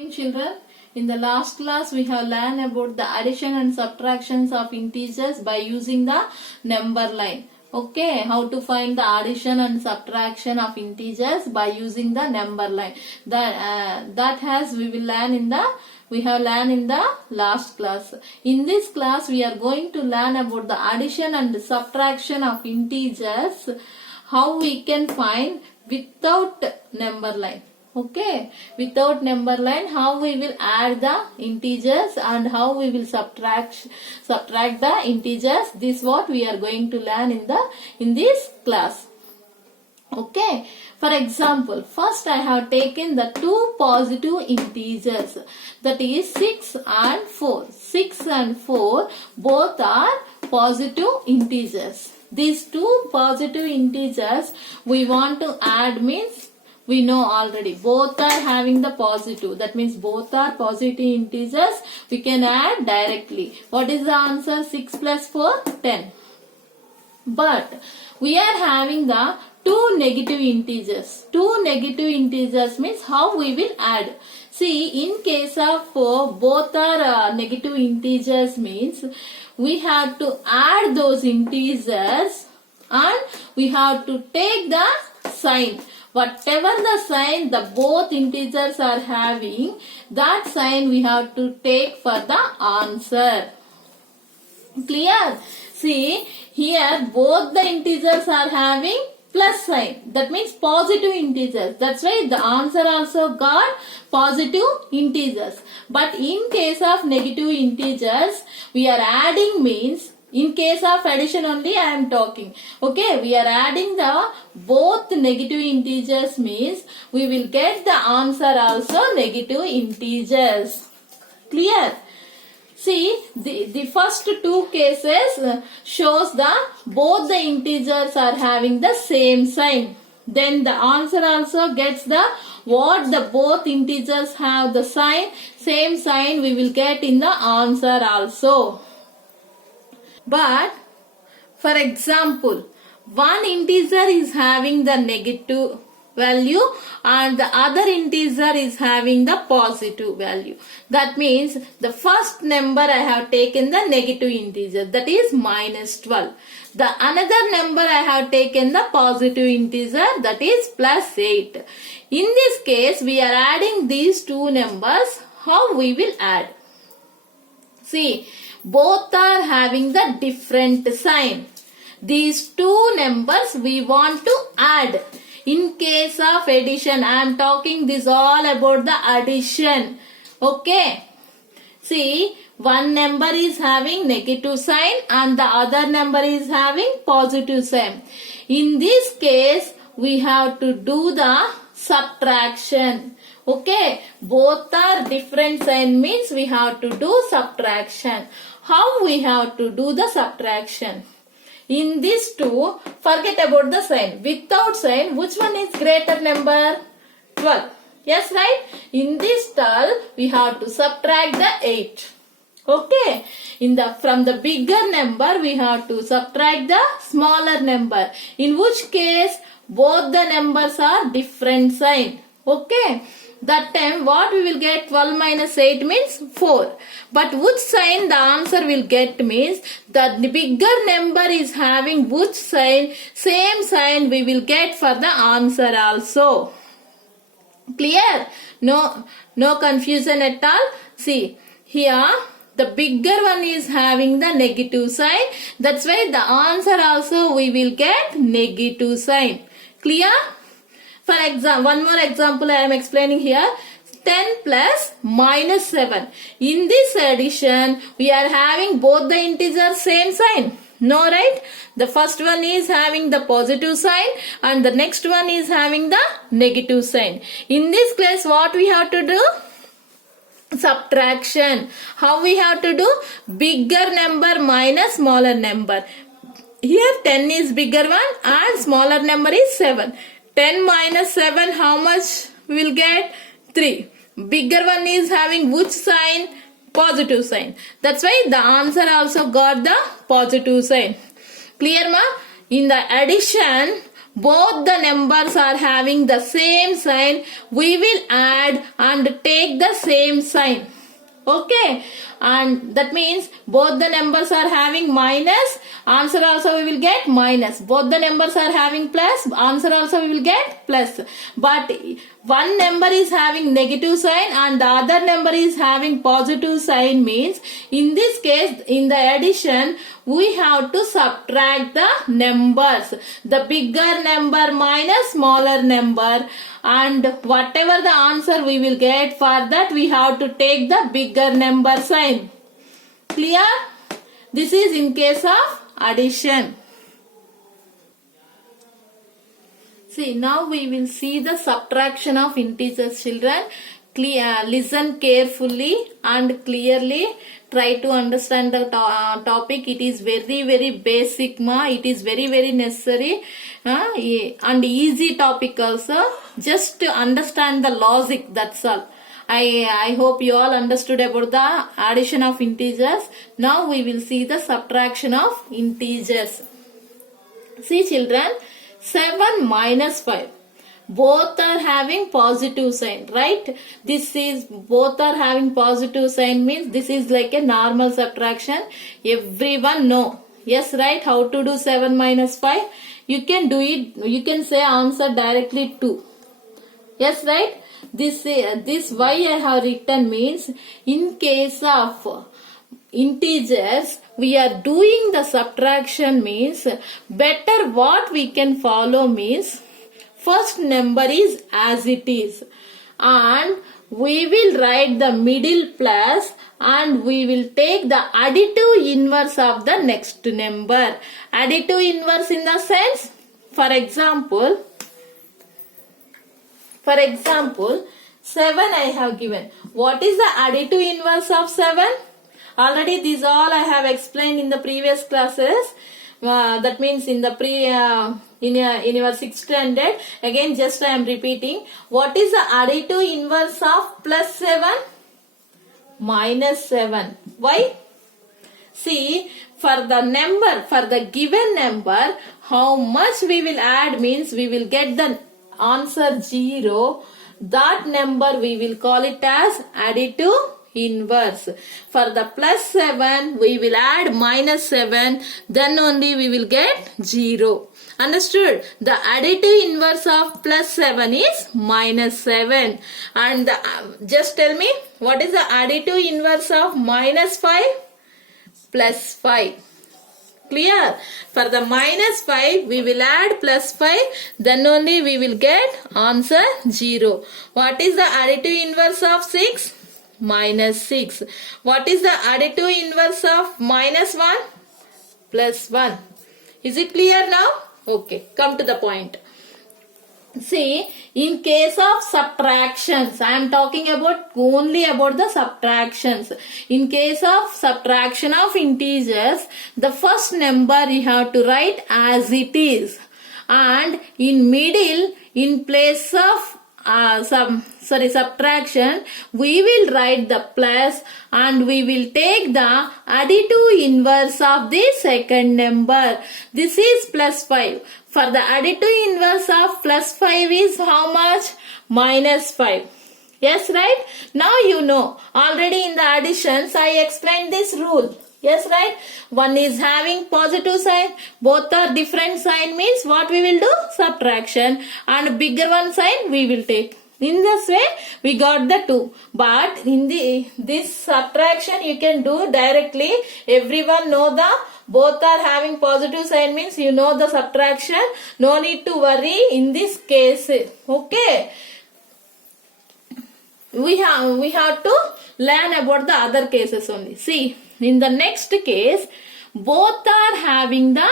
Morning children. In the last class we have learned about the addition and subtractions of integers by using the number line. Okay, how to find the addition and subtraction of integers by using the number line. We have learned in the last class. In this class we are going to learn about the addition and subtraction of integers, how we can find without number line. Okay, without number line, how we will add the integers and how we will subtract the integers. This what we are going to learn in this class. Okay, for example, first I have taken the two positive integers, that is 6 and 4. 6 and 4 both are positive integers. These two positive integers we want to add means we know already both are having the positive, that means both are positive integers, we can add directly. What is the answer? 6 plus 4, 10. But we are having the two negative integers. Two negative integers means how we will add. See, in case of 4, both are negative integers means we have to add those integers and we have to take the sign. Whatever the sign the both integers are having, that sign we have to take for the answer. Clear? See, here both the integers are having plus sign. That means positive integers. That's why the answer also got positive integers. But in case of negative integers, we are adding means, in case of addition only I am talking. Okay, we are adding the both negative integers means we will get the answer also negative integers. Clear? See, the first two cases shows the both the integers are having the same sign. Then the answer also gets the what the both integers have the sign, same sign we will get in the answer also. But for example, one integer is having the negative value and the other integer is having the positive value. That means the first number I have taken the negative integer, that is minus 12. The another number I have taken the positive integer, that is plus 8. In this case we are adding these two numbers. How we will add? See, both are having the different sign. These two numbers we want to add. In case of addition, I am talking this all about the addition. Okay. See, one number is having negative sign and the other number is having positive sign. In this case, we have to do the subtraction. Okay, both are different sign means we have to do subtraction. How we have to do the subtraction? In these two, forget about the sign. Without sign, which one is greater number? 12. Yes, right? In this 12, we have to subtract the 8. Okay. From the bigger number, we have to subtract the smaller number. In which case, both the numbers are different sign. Okay. That time what we will get? 12 minus 8 means 4. But which sign the answer will get means the bigger number is having which sign, same sign we will get for the answer also. Clear? No confusion at all. See, here the bigger one is having the negative sign. That's why the answer also we will get negative sign. Clear? For example, one more example I am explaining here. 10 plus minus 7. In this addition, we are having both the integers same sign. No, right? The first one is having the positive sign and the next one is having the negative sign. In this case, what we have to do? Subtraction. How we have to do? Bigger number minus smaller number. Here 10 is bigger one and smaller number is 7. 10 minus 7, how much we will get? 3. Bigger one is having which sign? Positive sign. That's why the answer also got the positive sign. Clear, ma? In the addition, both the numbers are having the same sign, we will add and take the same sign. Okay, and that means both the numbers are having minus, answer also we will get minus. Both the numbers are having plus, answer also we will get plus. But one number is having negative sign and the other number is having positive sign, means in this case in the addition we have to subtract the numbers, the bigger number minus smaller number, and whatever the answer we will get, for that we have to take the bigger number sign. Clear? This is in case of addition. See, now we will see the subtraction of integers, children. Listen carefully and clearly. Try to understand the topic. It is very basic, it is very necessary and easy topic also. Just to understand the logic, that's all. I hope you all understood about the addition of integers. Now we will see the subtraction of integers. See children, 7 minus 5. Both are having positive sign, right? This is, both are having positive sign means this is like a normal subtraction. Everyone know. Yes, right? How to do 7 minus 5? You can do it. You can say answer directly 2. Yes, right? This why I have written means in case of integers we are doing the subtraction, means better what we can follow means first number is as it is and we will write the middle plus and we will take the additive inverse of the next number. Additive inverse in the sense, for example 7 I have given. What is the additive inverse of 7? Already these all I have explained in the previous classes. That means in the in your 6th standard. Again just I am repeating. What is the additive inverse of plus 7? Minus 7. Why? See, for the given number, how much we will add means we will get the answer 0. That number we will call it as additive inverse. For the plus 7 we will add minus 7, then only we will get 0. Understood? The additive inverse of plus 7 is minus 7. And just tell me, what is the additive inverse of minus 5? Plus 5. Clear? For the minus 5 we will add plus 5, then only we will get answer 0. What is the additive inverse of 6? Minus 6. What is the additive inverse of minus 1? Plus 1. Is it clear now? Okay, come to the point. See, in case of subtractions, I am talking about only about the subtractions. In case of subtraction of integers, the first number you have to write as it is, and in middle, in place of subtraction, we will write the plus and we will take the additive inverse of the second number. This is plus 5. For the additive inverse of plus 5 is how much? Minus 5. Yes, right? Now you know. Already in the additions I explained this rule. Yes, right? One is having positive sign, both are different sign, means what we will do? Subtraction, and bigger one sign we will take. In this way we got the 2. But in this subtraction you can do directly. Everyone know the both are having positive sign, means you know the subtraction. No need to worry in this case. Okay. We have to learn about the other cases only. See, in the next case, both are having the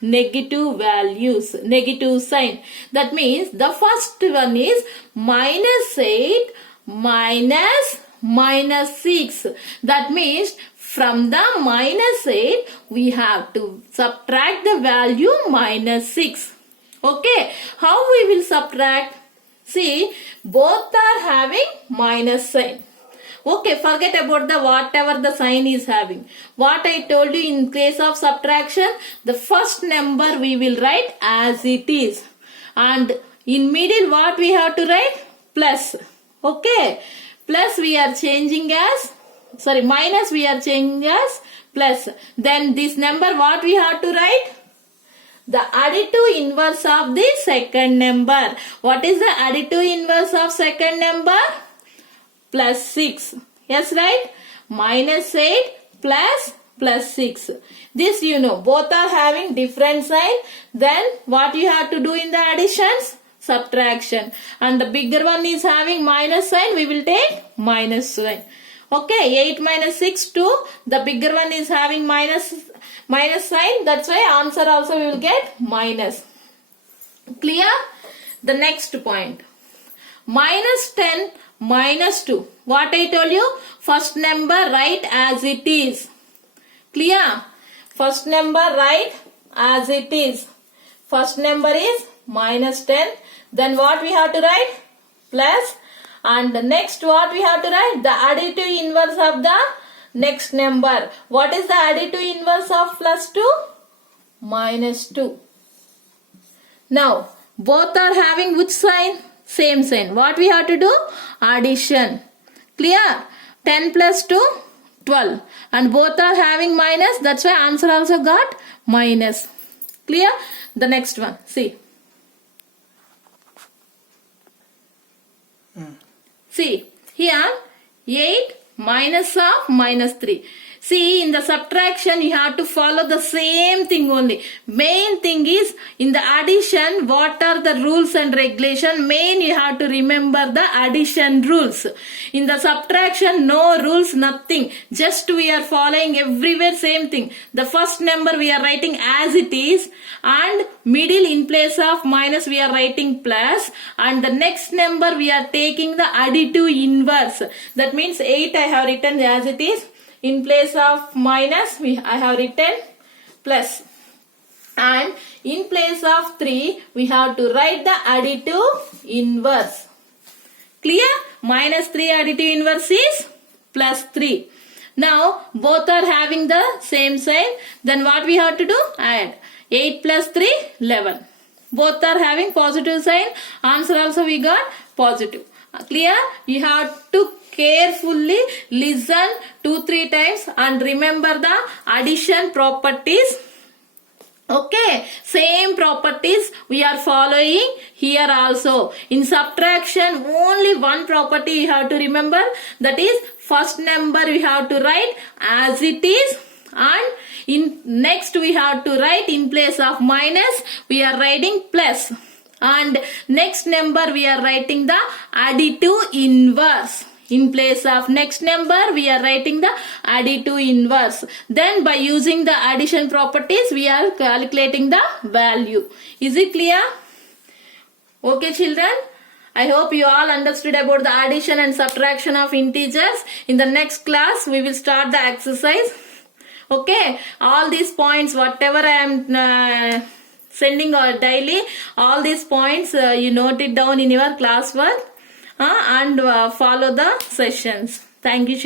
negative values, negative sign. That means the first one is minus 8 minus 6. That means from the minus 8, we have to subtract the value minus 6. Okay, how we will subtract? See, both are having minus sign. Okay, forget about the whatever the sign is having. What I told you in case of subtraction, the first number we will write as it is. and in middle what we have to write? Plus. Okay, plus we are changing as, sorry, minus we are changing as plus. Then this number what we have to write? The additive inverse of the second number. What is the additive inverse of second number? Plus 6. Yes, right? Minus 8 plus 6. This you know. Both are having different sign. Then what you have to do in the additions? Subtraction. And the bigger one is having minus sign. We will take minus sign. Okay, 8 minus 6, 2. The bigger one is having minus sign. That's why answer also we will get minus. Clear? The next point. Minus 10 minus 2. What I told you? First number write as it is. Clear? First number write as it is. First number is minus 10. Then what we have to write? Plus. And the next what we have to write? The additive inverse of the next number. What is the additive inverse of plus 2? Minus 2. Now, both are having which sign? Same sign. What we have to do? Addition. Clear? 10 plus 2? 12. And both are having minus. That's why answer also got minus. Clear? The next one. See. See. Here 8 minus of minus 3. See, in the subtraction you have to follow the same thing only. Main thing is in the addition what are the rules and regulation. Main you have to remember the addition rules. In the subtraction no rules, nothing. Just we are following everywhere same thing. The first number we are writing as it is and middle in place of minus we are writing plus and the next number we are taking the additive inverse. That means 8 I have written as it is. In place of minus, I have written plus. And in place of 3, we have to write the additive inverse. Clear? Minus 3 additive inverse is plus 3. Now, both are having the same sign. Then what we have to do? Add. 8 plus 3, 11. Both are having positive sign. Answer also we got positive. Clear? You have to carefully listen 2-3 times and remember the addition properties. Okay, same properties we are following here also. In subtraction only one property you have to remember, that is first number we have to write as it is and in next we have to write in place of minus we are writing plus. And next number we are writing the additive inverse. In place of next number we are writing the additive inverse. Then by using the addition properties we are calculating the value. Is it clear? Okay children. I hope you all understood about the addition and subtraction of integers. In the next class we will start the exercise. Okay. All these points whatever I am sending daily, all these points you note it down in your classwork and follow the sessions. Thank you children.